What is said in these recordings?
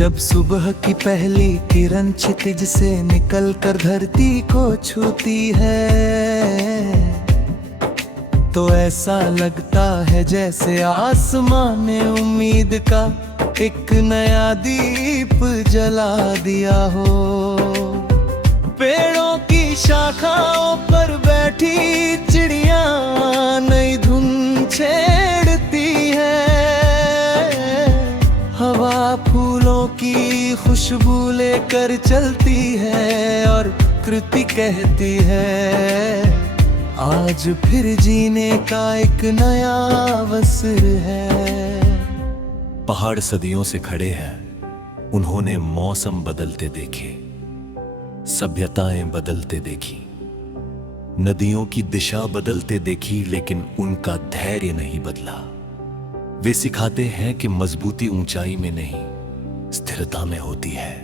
जब सुबह की पहली किरण क्षितिज से निकलकर धरती को छूती है, तो ऐसा लगता है जैसे आसमान ने उम्मीद का एक नया दीप जला दिया हो। पेड़ों की शाखाओं पर बैठी चिड़िया नई धुन छेड़ती है। हवा फूलों की खुशबू लेकर चलती है और कृति कहती है, आज फिर जीने का एक नया अवसर है। पहाड़ सदियों से खड़े हैं, उन्होंने मौसम बदलते देखे, सभ्यताएं बदलते देखी, नदियों की दिशा बदलते देखी, लेकिन उनका धैर्य नहीं बदला। वे सिखाते हैं कि मजबूती ऊंचाई में नहीं, स्थिरता में होती है।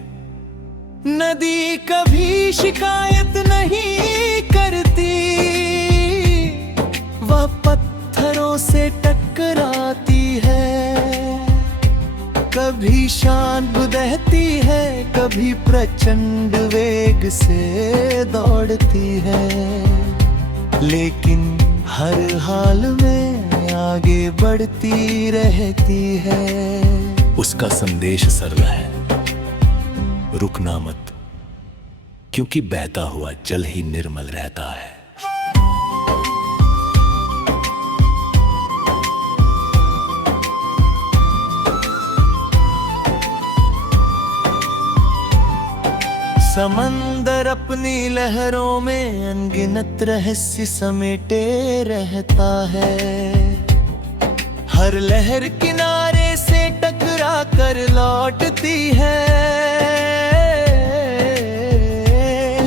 नदी कभी शिकायत नहीं करती, वह पत्थरों से टकराती है। कभी शांत बहती है, कभी प्रचंड वेग से दौड़ती है, लेकिन हर हाल में आगे बढ़ती रहती है। उसका संदेश सरल है, रुकना मत, क्योंकि बहता हुआ जल ही निर्मल रहता है। समंदर अपनी लहरों में अनगिनत रहस्य समेटे रहता है। हर लहर किनारे से टकरा कर लौटती है,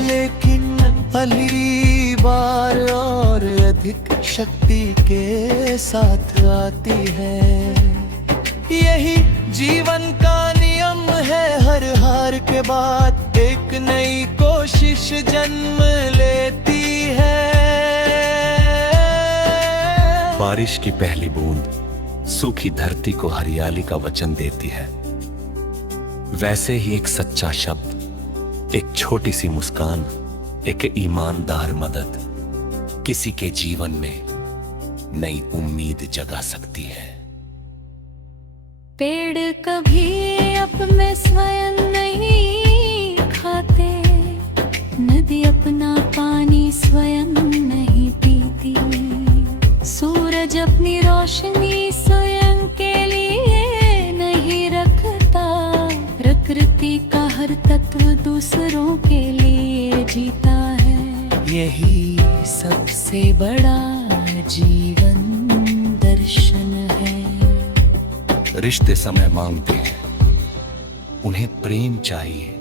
लेकिन अगली बार और अधिक शक्ति के साथ आती है। यही जीवन का नियम है, हर हार के बाद एक नई कोशिश जन्म लेती है। बारिश की पहली बूंद सूखी धरती को हरियाली का वचन देती है। वैसे ही एक सच्चा शब्द, एक छोटी सी मुस्कान, एक ईमानदार मदद किसी के जीवन में नई उम्मीद जगा सकती है। पेड़ कभी अपने स्वयं नहीं खाते, नदी अपना पानी स्वयं नहीं पीती, सूरज अपनी रोशनी स्वयं के लिए नहीं रखता, प्रकृति का हर तत्व दूसरों के लिए जीता है। यही सबसे बड़ा जीवन दर्शन है। रिश्ते समय मांगते हैं, उन्हें प्रेम चाहिए,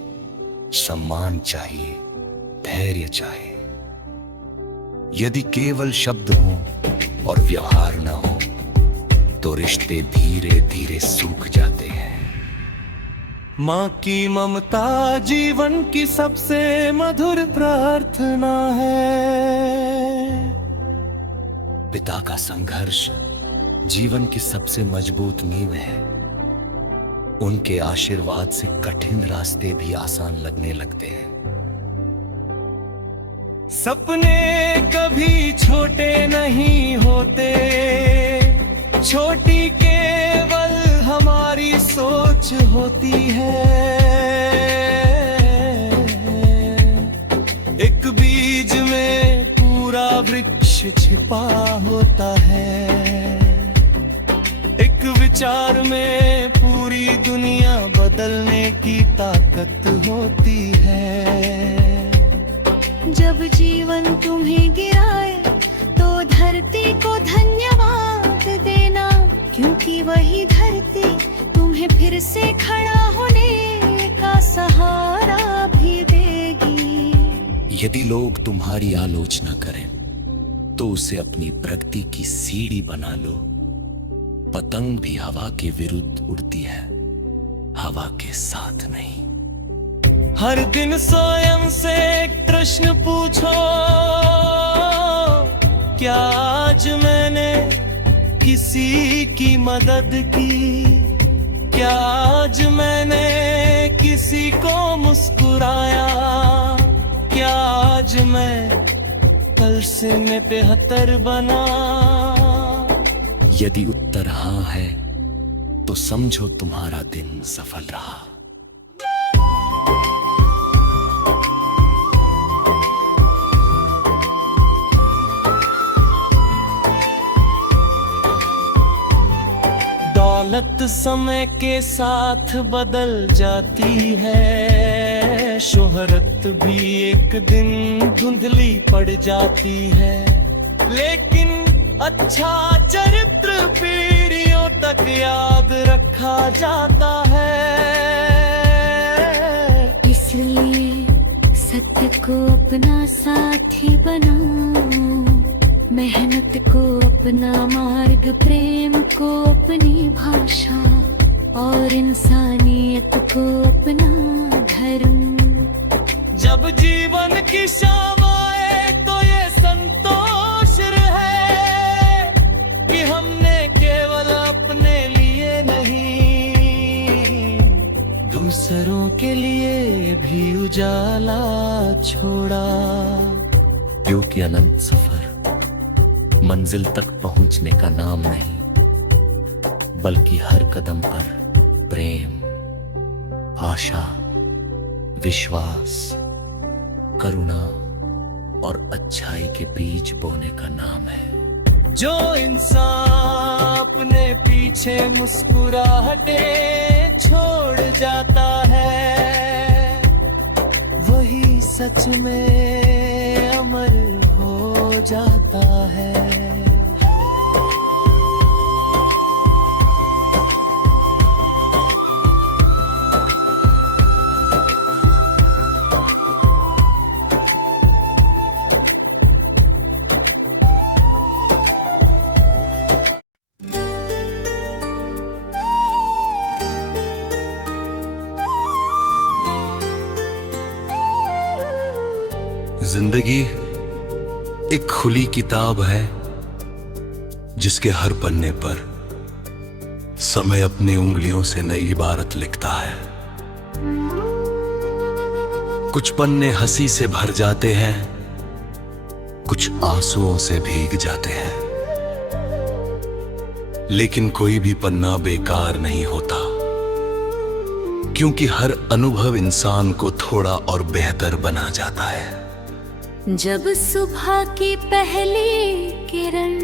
सम्मान चाहिए, धैर्य चाहिए। यदि केवल शब्द हो और व्यवहार न हो, तो रिश्ते धीरे धीरे सूख जाते हैं। माँ की ममता जीवन की सबसे मधुर प्रार्थना है। पिता का संघर्ष जीवन की सबसे मजबूत नींव है। उनके आशीर्वाद से कठिन रास्ते भी आसान लगने लगते हैं। सपने कभी छोटे नहीं होते, छोटी केवल हमारी सोच होती है। एक बीज में पूरा वृक्ष छिपा होता है, एक विचार में पूरी दुनिया बदलने की ताकत होती है। जब जीवन तुम्हें गिराए तो धरती को धन्यवाद देना, क्योंकि वही धरती तुम्हें फिर से खड़ा होने का सहारा भी देगी। यदि लोग तुम्हारी आलोचना करें तो उसे अपनी प्रगति की सीढ़ी बना लो। पतंग भी हवा के विरुद्ध उड़ती है, हवा के साथ नहीं। हर दिन स्वयं से एक प्रश्न पूछो, क्या आज मैंने किसी की मदद की? क्या आज मैंने किसी को मुस्कुराया, क्या आज मैं कल से मैं बेहतर बना। यदि उत्तर हाँ है तो समझो तुम्हारा दिन सफल रहा। दौलत समय के साथ बदल जाती है, शोहरत भी एक दिन धुंधली पड़ जाती है, लेकिन अच्छा चरित्र पीढ़ियों तक याद रखा जाता है। इसलिए सत्य को अपना साथी बनाओ, मेहनत को अपना मार्ग, प्रेम को अपनी भाषा और इंसानियत को अपना धर्म। जब जीवन की शाम आए तो ये संतोष रहे कि हमने केवल अपने लिए नहीं, दूसरों के लिए भी उजाला छोड़ा। क्योंकि अनंत सफर मंजिल तक पहुंचने का नाम नहीं, बल्कि हर कदम पर प्रेम, आशा, विश्वास, करुणा और अच्छाई के बीज बोने का नाम है। जो इंसान अपने पीछे मुस्कुराहटे छोड़ जाता है, वही सच में अमर हो जाता है। जिंदगी एक खुली किताब है जिसके हर पन्ने पर समय अपनी उंगलियों से नई इबारत लिखता है। कुछ पन्ने हंसी से भर जाते हैं, कुछ आंसुओं से भीग जाते हैं, लेकिन कोई भी पन्ना बेकार नहीं होता, क्योंकि हर अनुभव इंसान को थोड़ा और बेहतर बना जाता है। जब सुबह की पहली किरण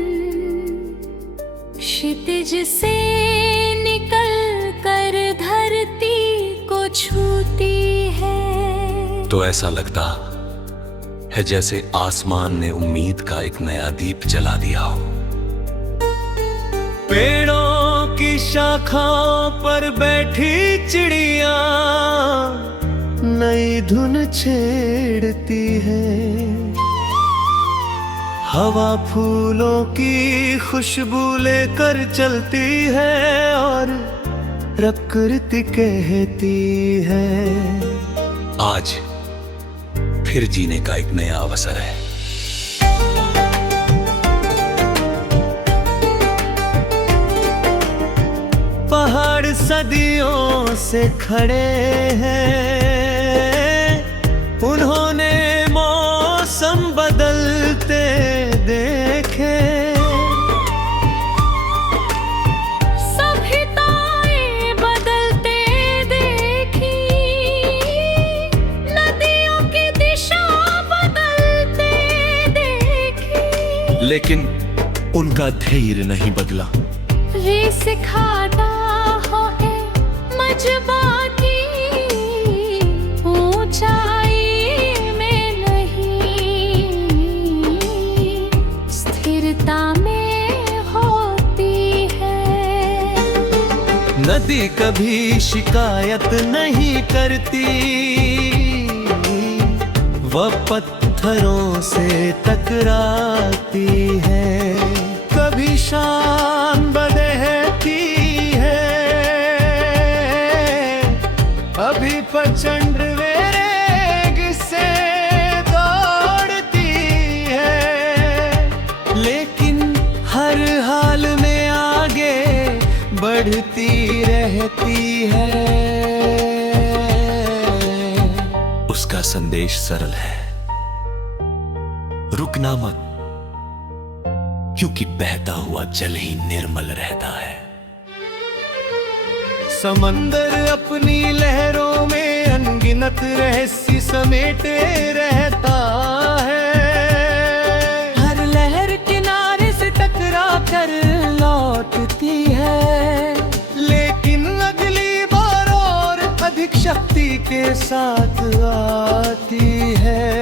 क्षितिज से निकल कर धरती को छूती है, तो ऐसा लगता है जैसे आसमान ने उम्मीद का एक नया दीप जला दिया हो। पेड़ों की शाखाओं पर बैठी चिड़िया नई धुन छेड़ती है, हवा फूलों की खुशबू लेकर चलती है और प्रकृति कहती है आज फिर जीने का एक नया अवसर है। पहाड़ सदियों से खड़े हैं, उन्होंने मौसम बदलते देखे, सभ्यताएं बदलते देखी, नदियों की दिशा बदलते देखी, लेकिन उनका धैर्य नहीं बदला। वे सिखाता हो मजबा की ऊंचाई में नहीं, स्थिरता में होती है। नदी कभी शिकायत नहीं करती, वह पत्थरों से टकराती है, कभी शान बदहती है, अभी प्रचंड वेग से दौड़ती है, लेकिन हर हाल में आगे बढ़ती रह कहती है। उसका संदेश सरल है, रुकना मत, क्योंकि बहता हुआ जल ही निर्मल रहता है। समंदर अपनी लहरों में अनगिनत रहस्य समेटे रहता है। हर लहर किनारे से टकरा कर लौटती है, लेकिन अगली बार और अधिक शक्ति के साथ आती है।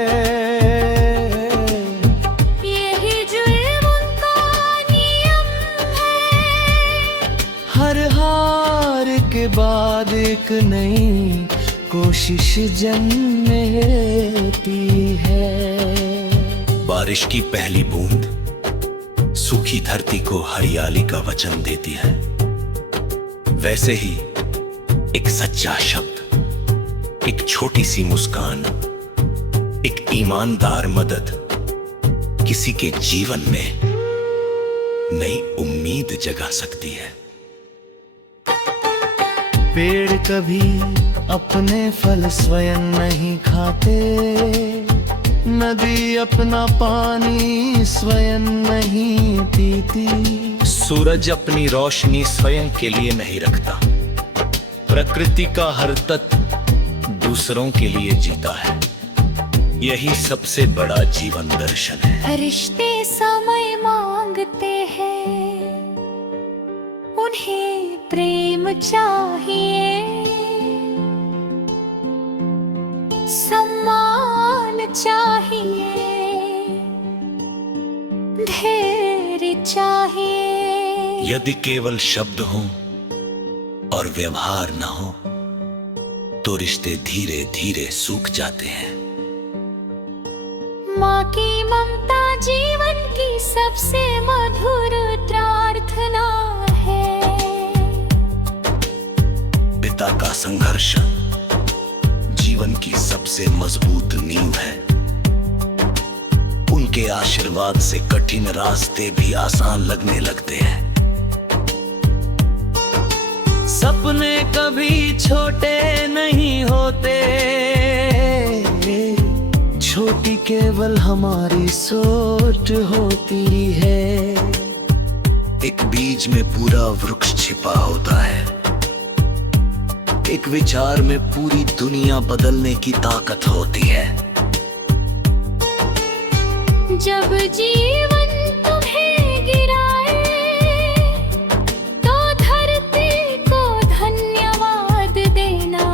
यही जुर्म उनका नियम है। हर हार के बाद एक नई कोशिश जन्मती है। बारिश की पहली बूंद सूखी धरती को हरियाली का वचन देती है। वैसे ही एक सच्चा शब्द, एक छोटी सी मुस्कान, एक ईमानदार मदद किसी के जीवन में नई उम्मीद जगा सकती है। पेड़ कभी अपने फल स्वयं नहीं खाते, नदी अपना पानी स्वयं नहीं पीती, सूरज अपनी रोशनी स्वयं के लिए नहीं रखता, प्रकृति का हर तत्व दूसरों के लिए जीता है। यही सबसे बड़ा जीवन दर्शन है। रिश्ते समय मांगते हैं, उन्हें प्रेम चाहिए, सम्मान चाहिए, धैर्य चाहिए। यदि केवल शब्द हों और व्यवहार न हो तो रिश्ते धीरे धीरे सूख जाते हैं। माँ की ममता जीवन की सबसे मधुर प्रार्थना है। पिता का संघर्ष जीवन की सबसे मजबूत नींव है। उनके आशीर्वाद से कठिन रास्ते भी आसान लगने लगते हैं। सपने कभी छोटे नहीं होते, छोटी केवल हमारी सोच होती है। एक बीज में पूरा वृक्ष छिपा होता है, एक विचार में पूरी दुनिया बदलने की ताकत होती है। जब जीवन तुम्हें गिराए तो धरती को धन्यवाद देना,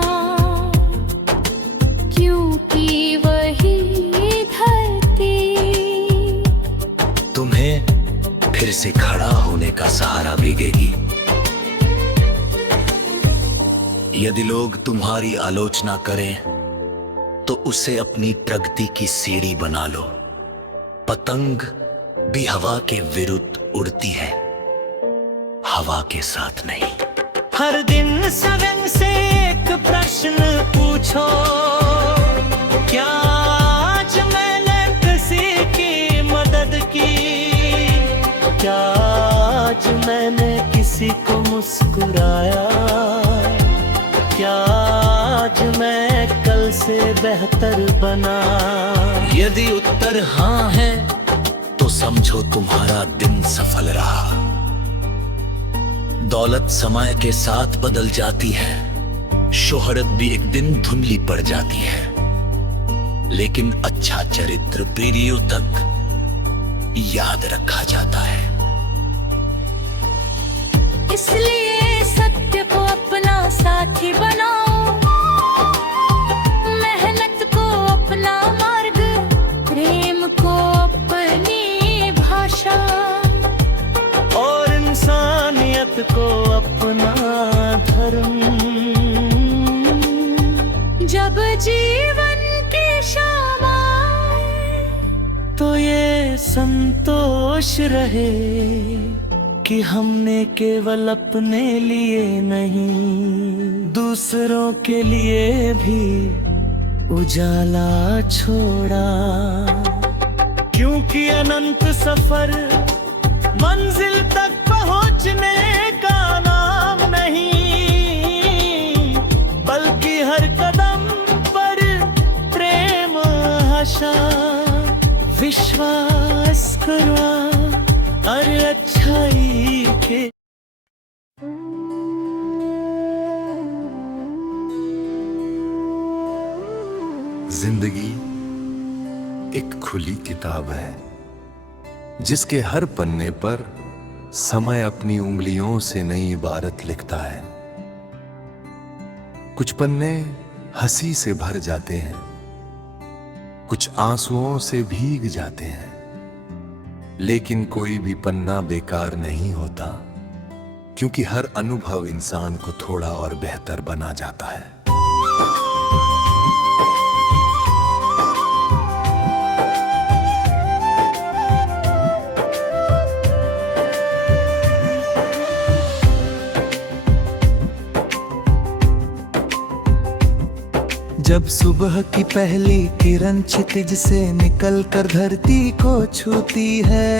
क्योंकि वही धरती तुम्हें फिर से खड़ा होने का सहारा भी देगी। यदि लोग तुम्हारी आलोचना करें तो उसे अपनी प्रगति की सीढ़ी बना लो। पतंग भी हवा के विरुद्ध उड़ती है, हवा के साथ नहीं। हर दिन स्वयं से एक प्रश्न पूछो, क्या आज मैंने किसी की मदद की? क्या आज मैंने किसी को मुस्कुराया? क्या आज मैं कल से बेहतर बना? यदि उत्तर हाँ है तो समझो तुम्हारा दिन सफल रहा। दौलत समय के साथ बदल जाती है, शोहरत भी एक दिन धुंधली पड़ जाती है, लेकिन अच्छा चरित्र पीढ़ियों तक याद रखा जाता है। इसलिए सत्य को अपना साथी बनाओ, मेहनत को अपना मार्ग, प्रेम को अपनी भाषा, और इंसानियत को अपना धर्म। जब जीवन की शाम आए तो ये संतोष रहे कि हमने केवल अपने लिए नहीं, दूसरों के लिए भी उजाला छोड़ा। क्योंकि अनंत सफर मंजिल तक पहुंचने का नाम नहीं, विश्वास करवा अरे अच्छाई के। जिंदगी एक खुली किताब है जिसके हर पन्ने पर समय अपनी उंगलियों से नई इबारत लिखता है। कुछ पन्ने हंसी से भर जाते हैं, कुछ आंसुओं से भीग जाते हैं, लेकिन कोई भी पन्ना बेकार नहीं होता, क्योंकि हर अनुभव इंसान को थोड़ा और बेहतर बना जाता है। जब सुबह की पहली किरण क्षितिज से निकल कर धरती को छूती है,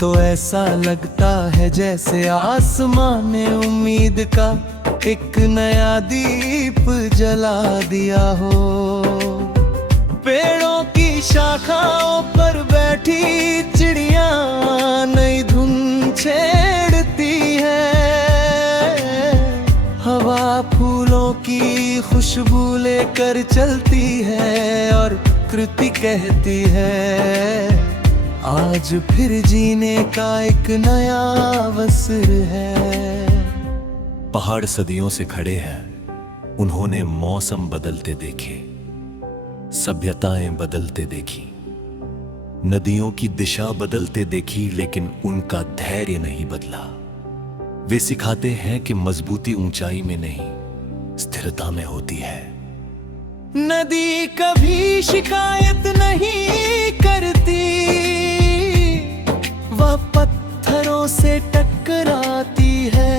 तो ऐसा लगता है जैसे आसमान ने उम्मीद का एक नया दीप जला दिया हो। पेड़ों की शाखाओं पर बैठी चिड़िया नई धुन छेड़ती है, हवा फूलों की खुशबू लेकर चलती है और कृति कहती है आज फिर जीने का एक नया अवसर है। पहाड़ सदियों से खड़े हैं, उन्होंने मौसम बदलते देखे, सभ्यताएं बदलते देखी, नदियों की दिशा बदलते देखी, लेकिन उनका धैर्य नहीं बदला। वे सिखाते हैं कि मजबूती ऊंचाई में नहीं, स्थिरता में होती है। नदी कभी शिकायत नहीं करती, वह पत्थरों से टकराती है,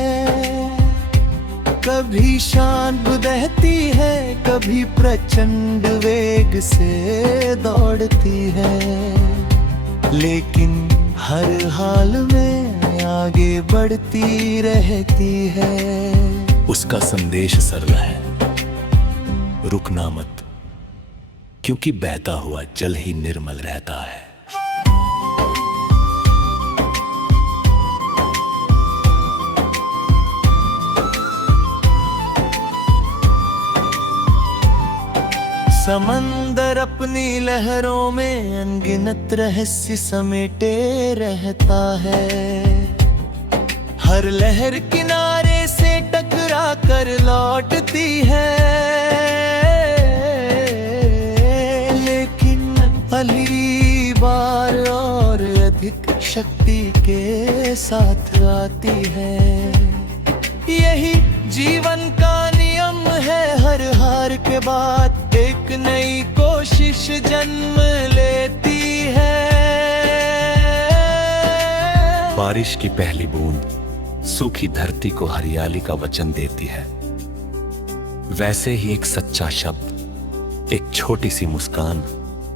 कभी शांत बहती है, कभी प्रचंड वेग से दौड़ती है, लेकिन हर हाल में आगे बढ़ती रहती है। उसका संदेश सरल है, रुकना मत, क्योंकि बहता हुआ जल ही निर्मल रहता है। समंदर अपनी लहरों में अनगिनत रहस्य समेटे रहता है, हर लहर किनारे से टकरा कर लौटती है, लेकिन अगली बार और अधिक शक्ति के साथ आती है। यही जीवन का नियम है, हर हार के बाद एक नई कोशिश जन्म लेती है। बारिश की पहली बूंद सूखी धरती को हरियाली का वचन देती है, वैसे ही एक सच्चा शब्द, एक छोटी सी मुस्कान,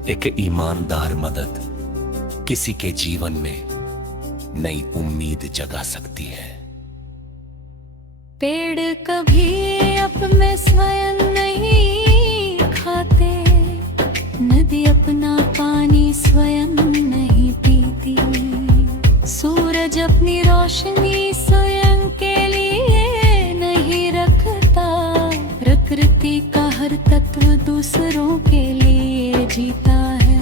एक ईमानदार मदद किसी के जीवन में नई उम्मीद जगा सकती है। पेड़ कभी अपने स्वयं नहीं खाते, नदी अपना पानी स्वयं नहीं पीती, सूरज अपनी रोशनी स्वयं के लिए नहीं रखता, प्रकृति का हर तत्व दूसरों के लिए जीता है।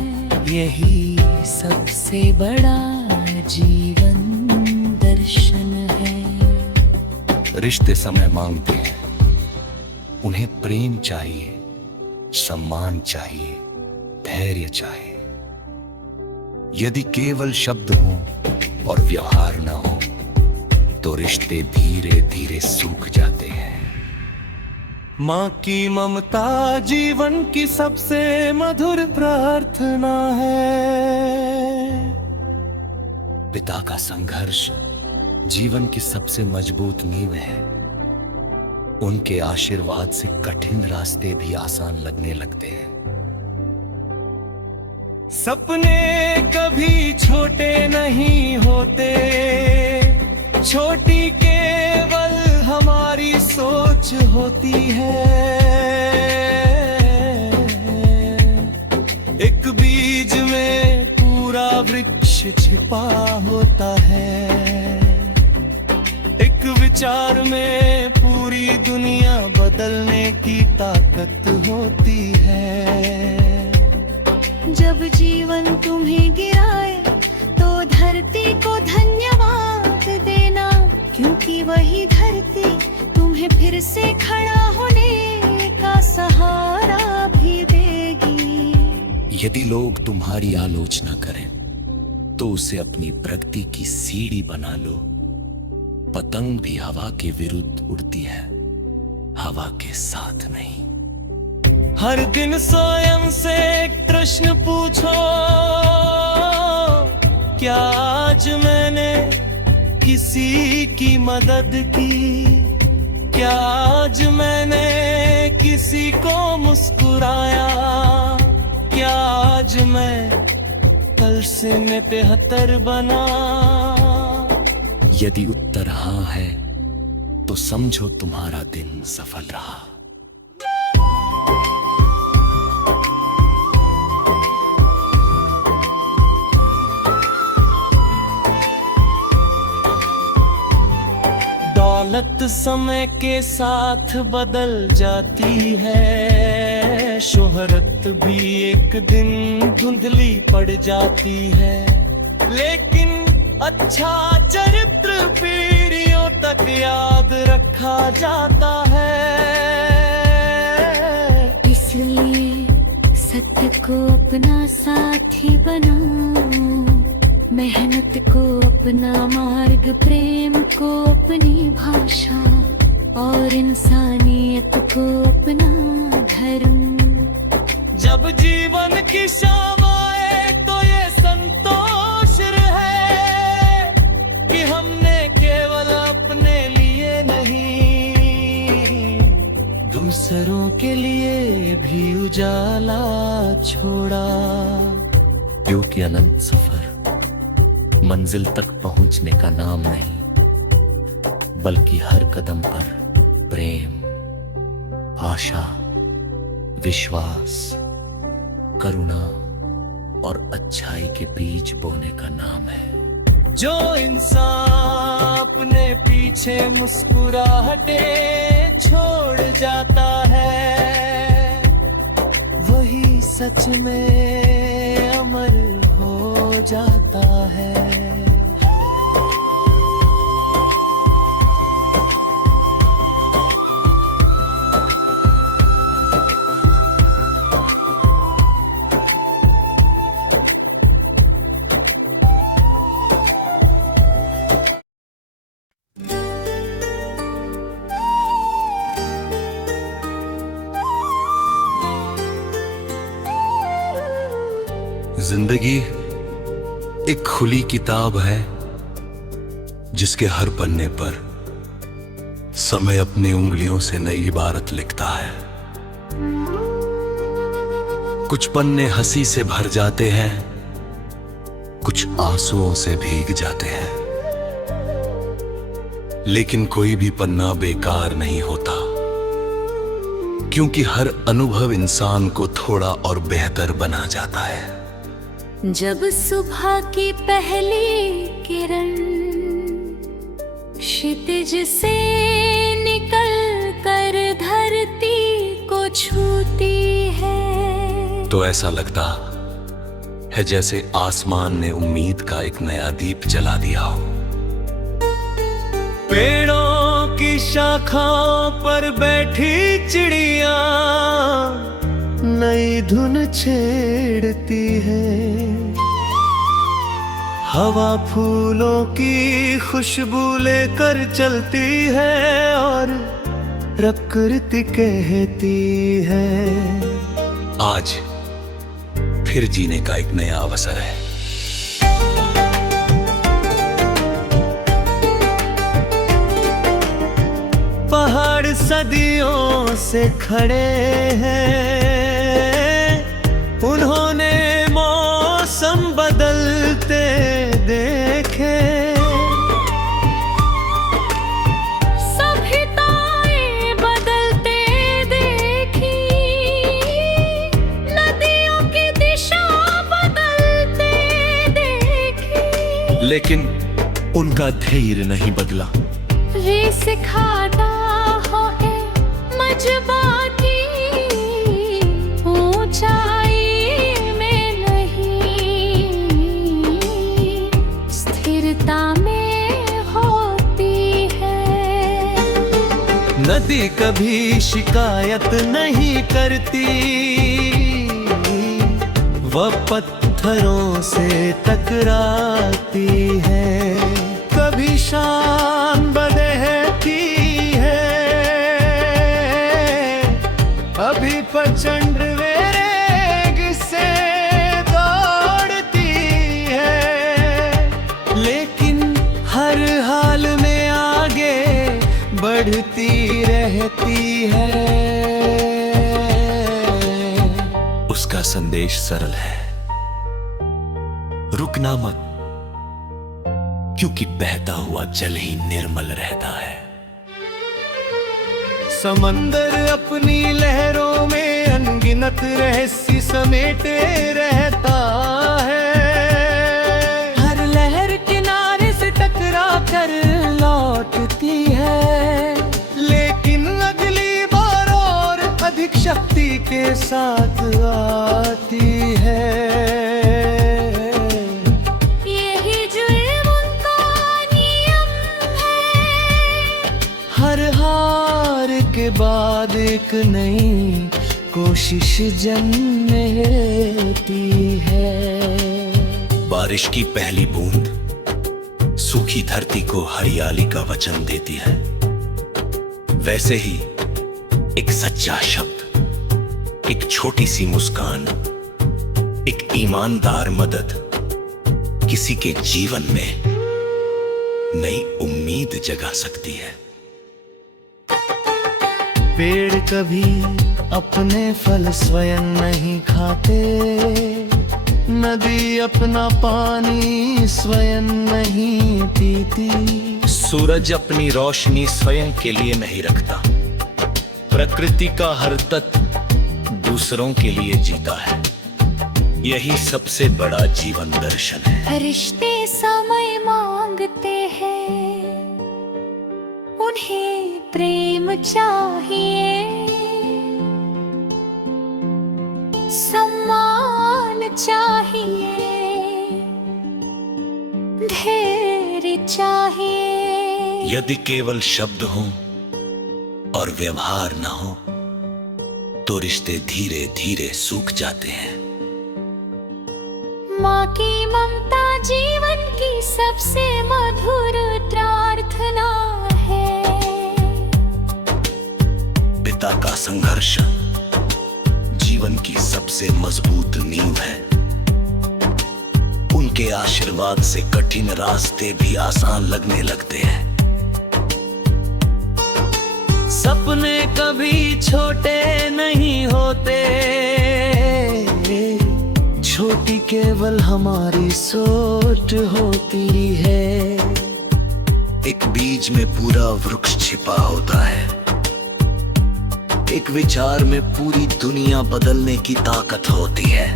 यही सबसे बड़ा जीवन दर्शन है। रिश्ते समय मांगते हैं, उन्हें प्रेम चाहिए, सम्मान चाहिए, धैर्य चाहिए। यदि केवल शब्द हो और व्यवहार न हो, तो रिश्ते धीरे धीरे सूख जाते हैं। माँ की ममता जीवन की सबसे मधुर प्रार्थना है। पिता का संघर्ष जीवन की सबसे मजबूत नींव है। उनके आशीर्वाद से कठिन रास्ते भी आसान लगने लगते हैं। सपने कभी छोटे नहीं होते, छोटी केवल हमारी सोच होती है। एक वृक्ष छिपा होता है। एक विचार में पूरी दुनिया बदलने की ताकत होती है। जब जीवन तुम्हें गिराए तो धरती को धन्यवाद देना, क्योंकि वही धरती तुम्हें फिर से खड़ा होने का सहारा भी देगी। यदि लोग तुम्हारी आलोचना करें तो उसे अपनी प्रगति की सीढ़ी बना लो। पतंग भी हवा के विरुद्ध उड़ती है, हवा के साथ नहीं। हर दिन स्वयं से एक प्रश्न पूछो, क्या आज मैंने किसी की मदद की? क्या आज मैंने किसी को मुस्कुराया? क्या आज मैं कल से मैं बेहतर बना? यदि उत्तर हाँ है तो समझो तुम्हारा दिन सफल रहा। दौलत समय के साथ बदल जाती है, शोहरत भी एक दिन धुंधली पड़ जाती है, लेकिन अच्छा चरित्र पीढ़ियों तक याद रखा जाता है। इसलिए सत्य को अपना साथी बनाओ, मेहनत को अपना मार्ग, प्रेम को अपनी भाषा और इंसानियत को अपना धर्म। जब जीवन की शाम आए तो ये संतोष रहे कि हमने केवल अपने लिए नहीं, दूसरों के लिए भी उजाला छोड़ा। क्योंकि अनंत सफर मंजिल तक पहुंचने का नाम नहीं, बल्कि हर कदम पर प्रेम, आशा, विश्वास, करुणा और अच्छाई के बीज बोने का नाम है। जो इंसान अपने पीछे मुस्कुराहटे छोड़ जाता है, वही सच में अमर हो जाता है। जिंदगी एक खुली किताब है जिसके हर पन्ने पर समय अपनी उंगलियों से नई इबारत लिखता है। कुछ पन्ने हंसी से भर जाते हैं, कुछ आंसुओं से भीग जाते हैं, लेकिन कोई भी पन्ना बेकार नहीं होता, क्योंकि हर अनुभव इंसान को थोड़ा और बेहतर बना जाता है। जब सुबह की पहली किरण क्षितिज से निकल कर धरती को छूती है, तो ऐसा लगता है जैसे आसमान ने उम्मीद का एक नया दीप जला दिया हो। पेड़ों की शाखाओं पर बैठी चिड़िया नई धुन छेड़ती है, हवा फूलों की खुशबू लेकर चलती है और प्रकृति कहती है, आज फिर जीने का एक नया अवसर है। पहाड़ सदियों से खड़े हैं, उन्होंने मौसम बदलते देखे, सभ्यताएं बदलते देखी, नदियों की दिशा बदलते देखी। लेकिन उनका धैर्य नहीं बदला। वे सिखाता हो है मजबाती ऊंचाई में नहीं, स्थिरता में होती है। नदी कभी शिकायत नहीं करती, वह पत्थरों से टकराती है। कभी शान बदहती है, अभी प्रचंड वेग से दौड़ती है, लेकिन हर हाल में आगे बढ़ती रहती है। उसका संदेश सरल है, रुकना मत, क्योंकि बहता हुआ जल ही निर्मल रहता है। समंदर अपनी लहरों में अनगिनत रहस्य समेटे रहता है। हर लहर किनारे से टकरा कर लौटती है, लेकिन अगली बार और अधिक शक्ति के साथ आती है। यही जुल्म का नियम है, हर हार के बाद एक नई कोशिश जन्मती है। बारिश की पहली बूंद सूखी धरती को हरियाली का वचन देती है। वैसे ही एक सच्चा शब्द, एक छोटी सी मुस्कान, एक ईमानदार मदद किसी के जीवन में नई उम्मीद जगा सकती है। पेड़ कभी अपने फल स्वयं नहीं खाते, नदी अपना पानी स्वयं नहीं पीती, सूरज अपनी रोशनी स्वयं के लिए नहीं रखता, प्रकृति का हर तत्व दूसरों के लिए जीता है। यही सबसे बड़ा जीवन दर्शन है। रिश्ते समय मांगते हैं, उन्हें प्रेम चाहिए, सम्मान चाहिए, धैर्य चाहिए। यदि केवल शब्द हो और व्यवहार न हो तो रिश्ते धीरे धीरे सूख जाते हैं। माँ की ममता जीवन की सबसे मधुर प्रार्थना है। पिता का संघर्ष जीवन की सबसे मजबूत नींव है। उनके आशीर्वाद से कठिन रास्ते भी आसान लगने लगते हैं। सपने कभी छोटे नहीं होते, छोटी केवल हमारी सोच होती है। एक बीज में पूरा वृक्ष छिपा होता है, एक विचार में पूरी दुनिया बदलने की ताकत होती है।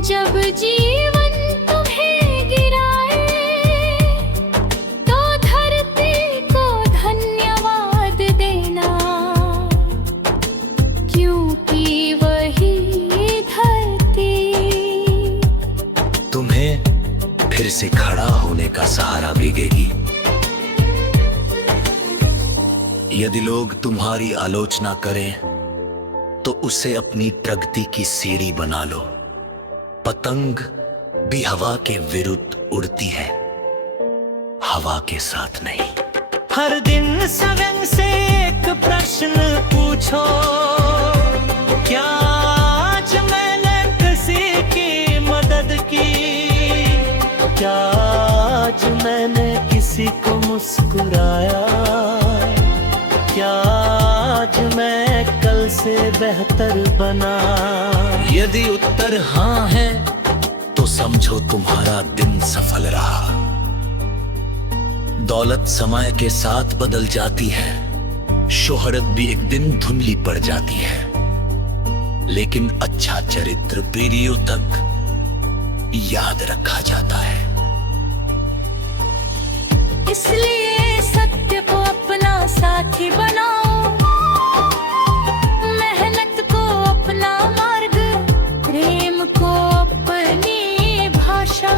जब जीवन तुम्हें गिराए तो धरती को धन्यवाद देना, क्योंकि वही धरती तुम्हें फिर से खड़ा होने का सहारा देगी। यदि लोग तुम्हारी आलोचना करें तो उसे अपनी प्रगति की सीढ़ी बना लो। पतंग भी हवा के विरुद्ध उड़ती है, हवा के साथ नहीं। हर दिन स्वयं से एक प्रश्न पूछो, क्या आज मैंने किसी की मदद की? क्या आज मैंने किसी को मुस्कुराया? क्या आज मैं कल से बेहतर बना? यदि उत्तर हाँ है तो समझो तुम्हारा दिन सफल रहा। दौलत समय के साथ बदल जाती है, शोहरत भी एक दिन धुंधली पड़ जाती है, लेकिन अच्छा चरित्र पीढ़ियों तक याद रखा जाता है। इसलिए सत्य को अपना साथी बनाओ, मेहनत को अपना मार्ग, प्रेम को अपनी भाषा,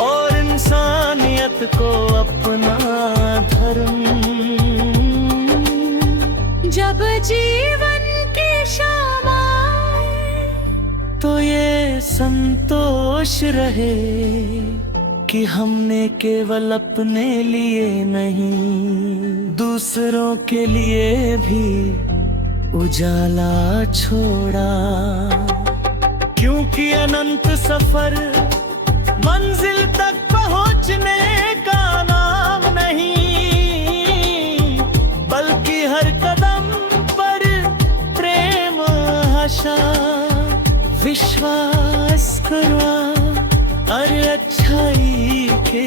और इंसानियत को अपना धर्म। जब जीवन की शाम आए, तो ये संतोष रहे कि हमने केवल अपने लिए नहीं, दूसरों के लिए भी उजाला छोड़ा। क्योंकि अनंत सफर मंजिल तक पहुंचने का नाम नहीं, बल्कि हर कदम पर प्रेम, आशा, विश्वास करवा और अच्छाई के